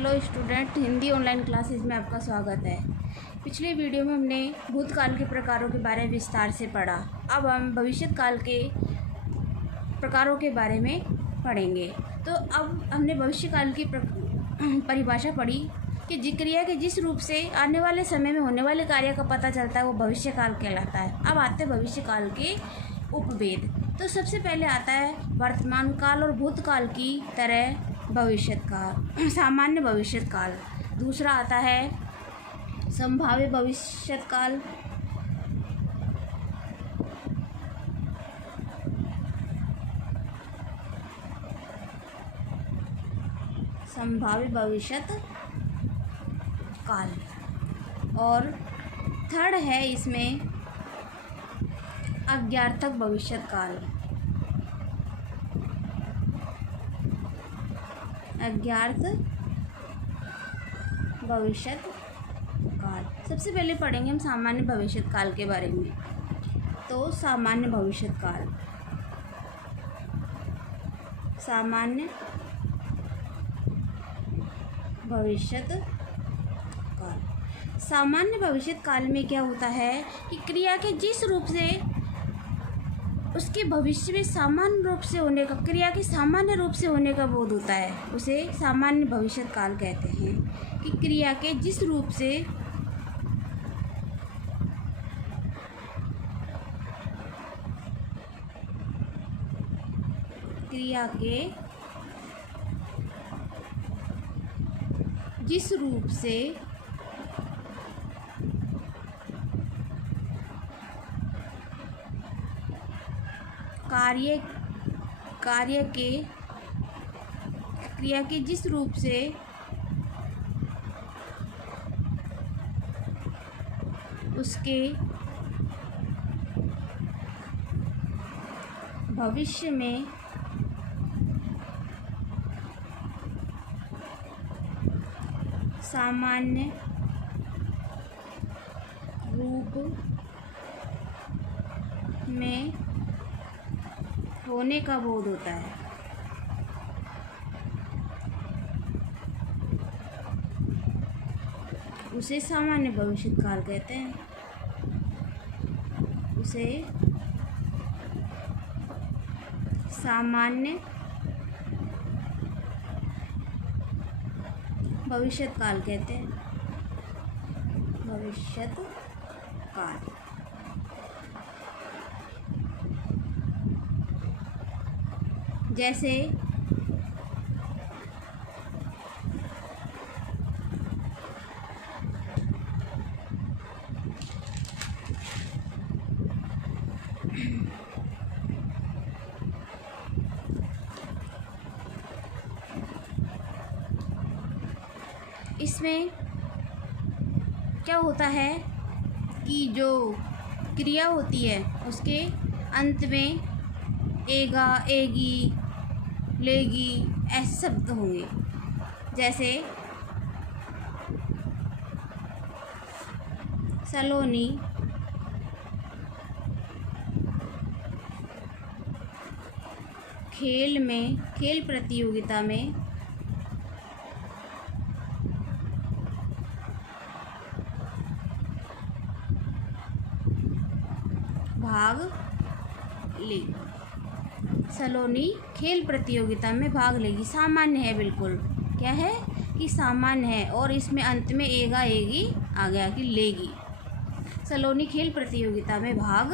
Hello student, Hindi online classes में आपका स्वागत है। पिछले वीडियो में हमने भूतकाल के प्रकारों के बारे में विस्तार से पढ़ा। अब हम भविष्यकाल के प्रकारों के बारे में पढ़ेंगे। तो अब हमने भविष्यकाल की परिभाषा पढ़ी कि क्रिया के जिस रूप से आने वाले समय में होने वाले कार्य का पता चलता है वो भविष्यकाल कहलाता है। अब आते हैं भविष्यकाल के उपभेद। तो सबसे पहले आता है वर्तमान काल और भूतकाल की तरह भविष्यकाल, सामान्य भविष्यकाल। दूसरा आता है संभाव्य भविष्यकाल। संभाव्य भविष्यकाल। और थर्ड है इसमें अज्ञातक भविष्यकाल। अज्ञात भविष्यकाल। सबसे पहले पढ़ेंगे हम सामान्य भविष्यकाल के बारे में। तो सामान्य भविष्यकाल, सामान्य भविष्यकाल। सामान्य भविष्यकाल में क्या होता है कि क्रिया के जिस रूप से उसके भविष्य में सामान्य रूप से होने का, क्रिया के सामान्य रूप से होने का बोध होता है, उसे सामान्य भविष्यकाल कहते हैं। कि क्रिया के जिस रूप से क्रिया के जिस रूप से उसके भविष्य में सामान्य रूप में होने का बोध होता है, उसे सामान्य भविष्यकाल कहते हैं। उसे सामान्य भविष्यकाल कहते हैं। भविष्यकाल। जैसे इसमें क्या होता है कि जो क्रिया होती है उसके अंत में एगा, एगी, लेगी ऐसे शब्द होंगे। जैसे सलोनी, खेल प्रतियोगिता में भाग लेगी। सलोनी खेल प्रतियोगिता में भाग लेगी। सामान्य है, बिल्कुल क्या है कि सामान्य है। और इसमें अंत में एगा, एगी आ गया कि लेगी। सलोनी खेल प्रतियोगिता में भाग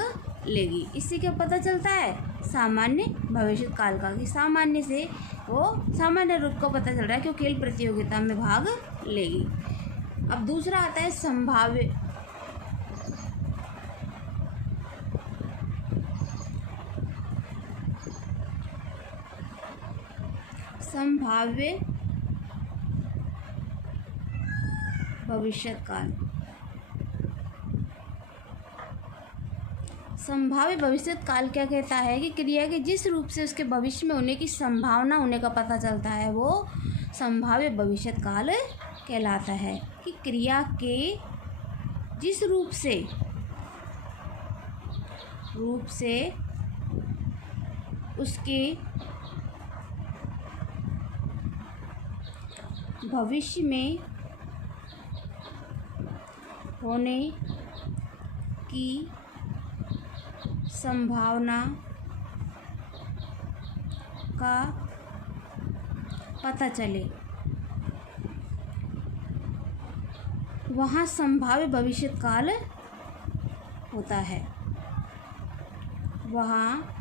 लेगी। इससे क्या पता चलता है? सामान्य भविष्यकाल का, कि सामान्य से वो सामान्य रूप को पता चल रहा है कि वो खेल प्रतियोगिता में भाग लेगी। अब दूसरा आता है संभाव्य भविष्यकाल। संभाव्य भविष्यकाल क्या कहता है कि क्रिया के जिस रूप से उसके भविष्य में होने की संभावना होने का पता चलता है वो संभाव्य भविष्यकाल कहलाता है। कि क्रिया के जिस रूप से उसके भविष्य में होने की संभावना का पता चले। वहाँ संभाव्य भविष्यकाल होता है। वहाँ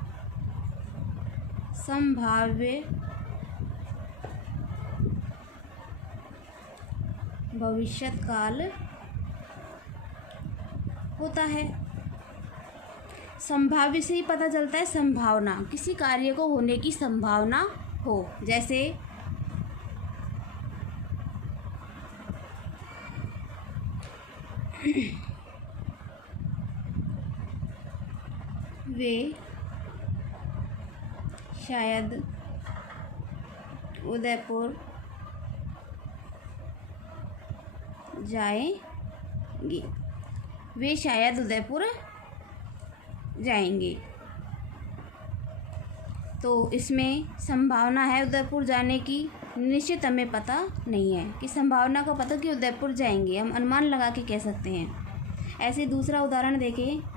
संभाव्य भविष्यकाल होता है। संभाव्य से ही पता चलता है संभावना, किसी कार्य को होने की संभावना हो। जैसे वे शायद उदयपुर जाएंगे। वे शायद उदयपुर जाएंगे। तो इसमें संभावना है उदयपुर जाने की, निश्चित हमें पता नहीं है कि संभावना का पता कि उदयपुर जाएंगे, हम अनुमान लगा के कह सकते हैं। ऐसे दूसरा उदाहरण देखें।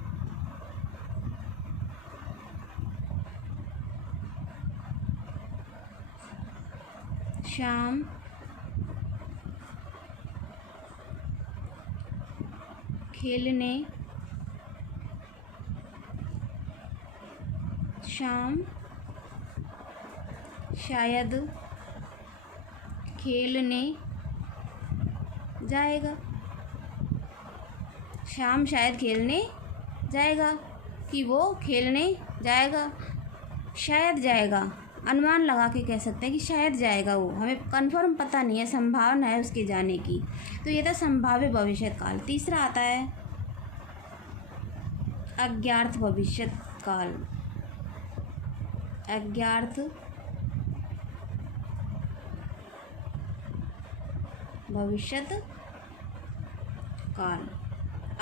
शाम खेलने शायद खेलने जाएगा। शाम शायद खेलने जाएगा कि वो खेलने जाएगा, शायद जाएगा, अनुमान लगा के कह सकते हैं कि शायद जाएगा वो, हमें कंफर्म पता नहीं है, संभावना है उसके जाने की। तो ये था संभाव्य भविष्यकाल। तीसरा आता है अज्ञात भविष्यकाल। अज्ञात भविष्यकाल।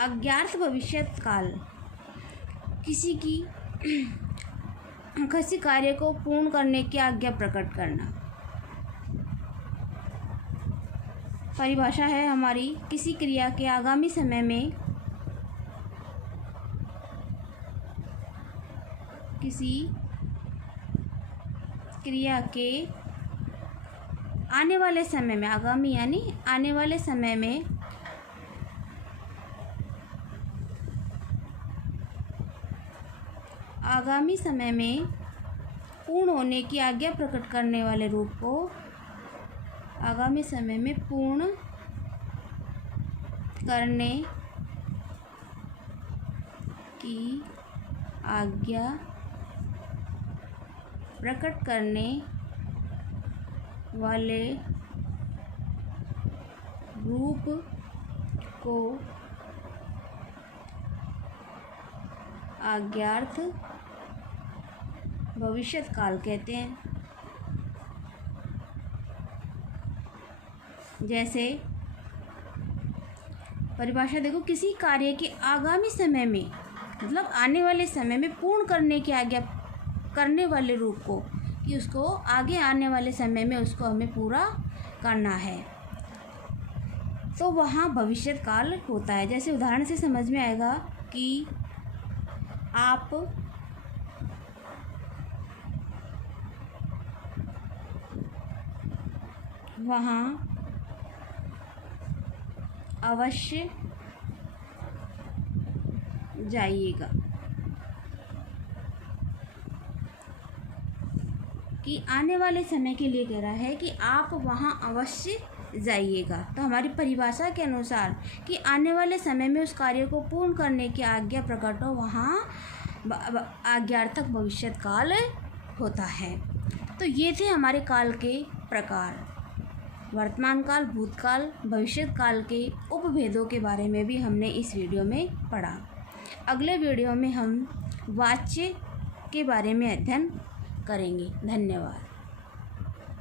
अज्ञात भविष्यकाल किसी कार्य को पूर्ण करने की आज्ञा प्रकट करना। परिभाषा है हमारी, किसी क्रिया के आगामी समय में किसी क्रिया के आने वाले समय में, आगामी यानी आने वाले समय में आगामी समय में पूर्ण होने की आज्ञा प्रकट करने वाले रूप को आगामी समय में पूर्ण करने की आज्ञा प्रकट करने वाले रूप को अज्ञात भविष्यकाल कहते हैं। जैसे परिभाषा देखो, किसी कार्य के आगामी समय में, मतलब आने वाले समय में पूर्ण करने की आज्ञा करने वाले रूप को, कि उसको आगे आने वाले समय में उसको हमें पूरा करना है, तो वहाँ भविष्यकाल होता है। जैसे उदाहरण से समझ में आएगा कि आप वहाँ अवश्य जाइएगा, कि आने वाले समय के लिए कह रहा है कि आप वहाँ अवश्य जाइएगा। तो हमारी परिभाषा के अनुसार कि आने वाले समय में उस कार्य को पूर्ण करने की आज्ञा प्रकट हो, वहाँ आज्ञार्थक भविष्यकाल होता है। तो ये थे हमारे काल के प्रकार। वर्तमान काल, भूतकाल, भविष्यकाल के उपभेदों के बारे में भी हमने इस वीडियो में पढ़ा। अगले वीडियो में हम वाच्य के बारे में अध्ययन करेंगे। धन्यवाद।